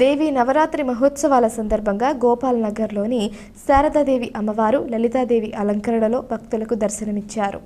దేవి నవరాత్రి మహోత్సవాల సందర్భంగా గోపాల్ నగర్లోని శారదాదేవి అమ్మవారు లలితాదేవి అలంకరణలో భక్తులకు దర్శనమిచ్చారు.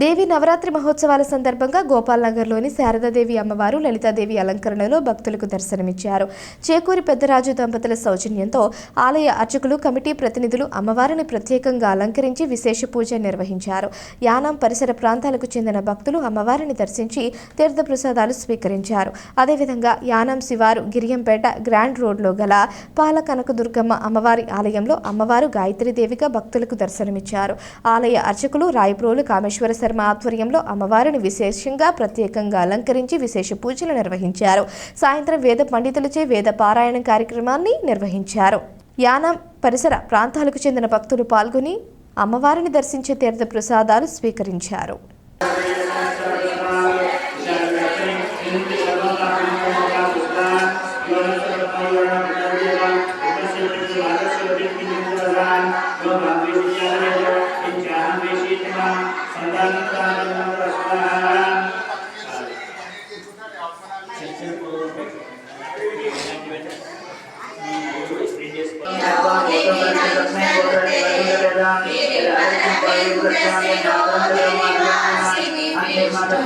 దేవి నవరాత్రి మహోత్సవాల సందర్భంగా గోపాల్ నగర్లోని శారదాదేవి అమ్మవారు లలితాదేవి అలంకరణలో భక్తులకు దర్శనమిచ్చారు. చేకూరి పెద్దరాజు దంపతుల సౌజన్యంతో ఆలయ అర్చకులు కమిటీ ప్రతినిధులు అమ్మవారిని ప్రత్యేకంగా అలంకరించి విశేష పూజ నిర్వహించారు. యానం పరిసర ప్రాంతాలకు చెందిన భక్తులు అమ్మవారిని దర్శించి తీర్థప్రసాదాలు స్వీకరించారు. అదేవిధంగా యానం శివారు గిరియంపేట గ్రాండ్ రోడ్లో గల పాల కనకదుర్గమ్మ అమ్మవారి ఆలయంలో అమ్మవారు గాయత్రీదేవిగా భక్తులకు దర్శనమిచ్చారు. ఆలయ అర్చకులు రాయప్రోలు కామేశ్వర శర్మ ఆధ్వర్యంలో అమ్మవారిని విశేషంగా ప్రత్యేకంగా అలంకరించి విశేష పూజలు నిర్వహించారు. సాయంత్రం వేద పండితులచే వేద పారాయణ కార్యక్రమాన్ని నిర్వహించారు. యానం పరిసర ప్రాంతాలకు చెందిన భక్తులు పాల్గొని అమ్మవారిని దర్శించే తీర్థ ప్రసాదాలు స్వీకరించారు.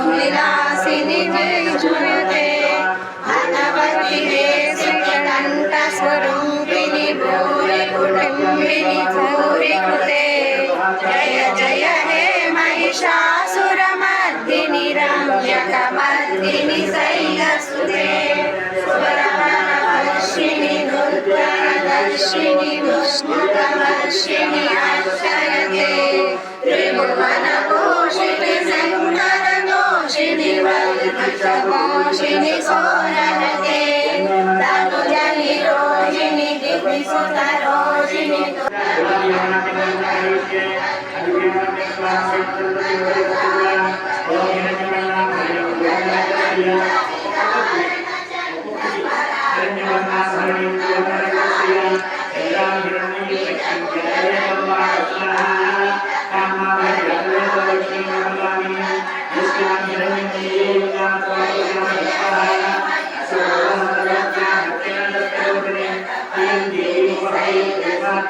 విలాసిని వేజుయతే అనవతినే శ్రీకంఠ స్వరూపిణి कमर्दिनिशैलसुते सुवरमर्षिणि दुर्गदर्शिनि दुष्मुखमर्षिणि हर्षयते त्रिभुवनघोषिणि शङ्करघोषिणि वर्धितघोषिणि सोरहते तनुजनिरोहिणि दिविसुतरोहिणि రోహిణి దివిసుతరోషిణి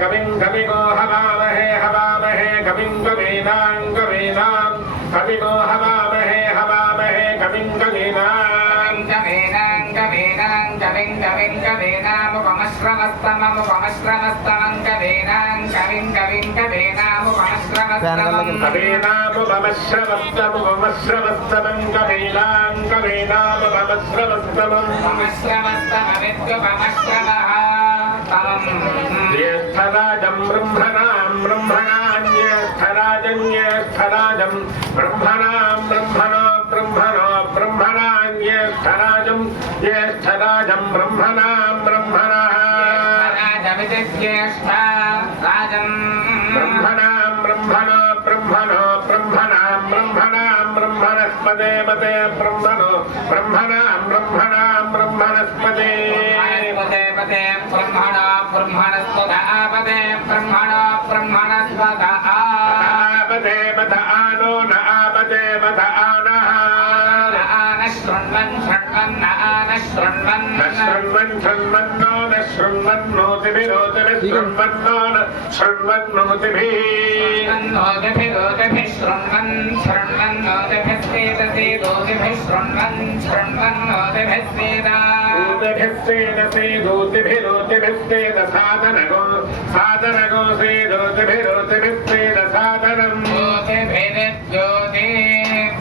कविं कविगो हवामहे हवामहे कविं कवीनां कवीनां कविगो కవిం కవేనాముపమశ్రమస్తమముపమశ్రమస్తమం కవేనాం కవిం కవిం కవేనాముపమశ్రమస్తమముపమశ్రమస్తమం కవేనాం కవేనాముపమశ్రమస్తమం పమశ్రమస్తమవిద్వపమశ్రమః తమం జ్యేష్ఠరాజం బ్రహ్మణాం బ్రహ్మణాన్యేష్ఠరాజం జ్యేష్ఠరాజం బ్రహ్మ राजम् ब्रह्मणां ब्रह्मणो ब्रह्मणो ब्रह्मणां ब्रह्मणां ब्रह्मणस्पदेवते ब्रह्मणो ब्रह्मणां ब्रह्मणां ब्रह्मणस्पदे पदे ब्रह्मणा ब्रह्मणस्पद आपदे ब्रह्मणा ब्रह्मणस्पद आपदे बध आनो न आपदे बध आनः न आनः शृण्वन् शृण्वन् न आनः शृण्वन् न शृण्वन् शृण्वन् శృణ్వన్నో న శృణ్వన్నోతిభిः శృణ్వన్నోదిభిరోదిభిः శృణ్వన్ శృణ్వన్నోదిభిः సేదసే దోదిభిः శృణ్వన్ శృణ్వన్నోదిభిः సేదా ൂതിഭിരോതിഭിസ്തേത സാധനഗോ സാധനഗോ സേതോതിഭിരോതിഭിസ്തേത സാധനം జ్యోతిభిర్జ్యోతిభిः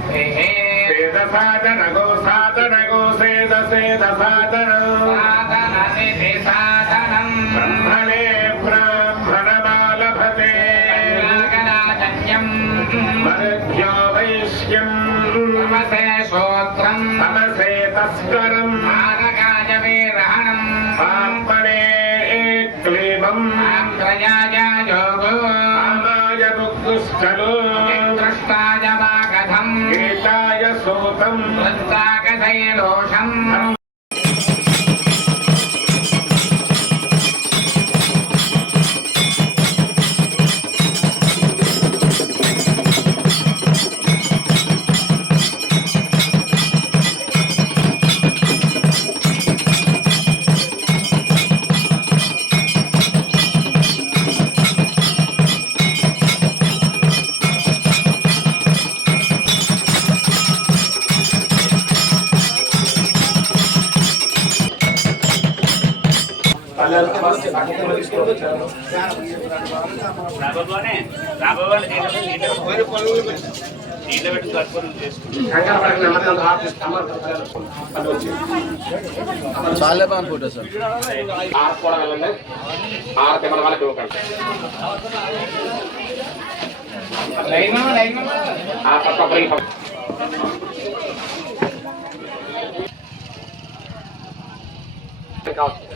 సేద సాధనగో సాధనగో సేద తమసే తస్కరం తారకాయ వీరహణం పాపనే క్లీబం ఆగ్రయాయ యోగో ఆమాయ బుద్ధుశ్చలో దృష్టాయ వాగధం గీతాయ సూతం. వృత్తాగధైరోషం రాబోనే రాబోవాళ్ళు నీళ్ళు పెట్టి కట్టుకొని చేసుకుంటాం చాలా బాగా ఫోటో సార్. ఆర్కోవడం ఆరు కెమెరా వాళ్ళకి ఇవ్వకండి. ఆ పక్క బ్రేక్ కావచ్చు.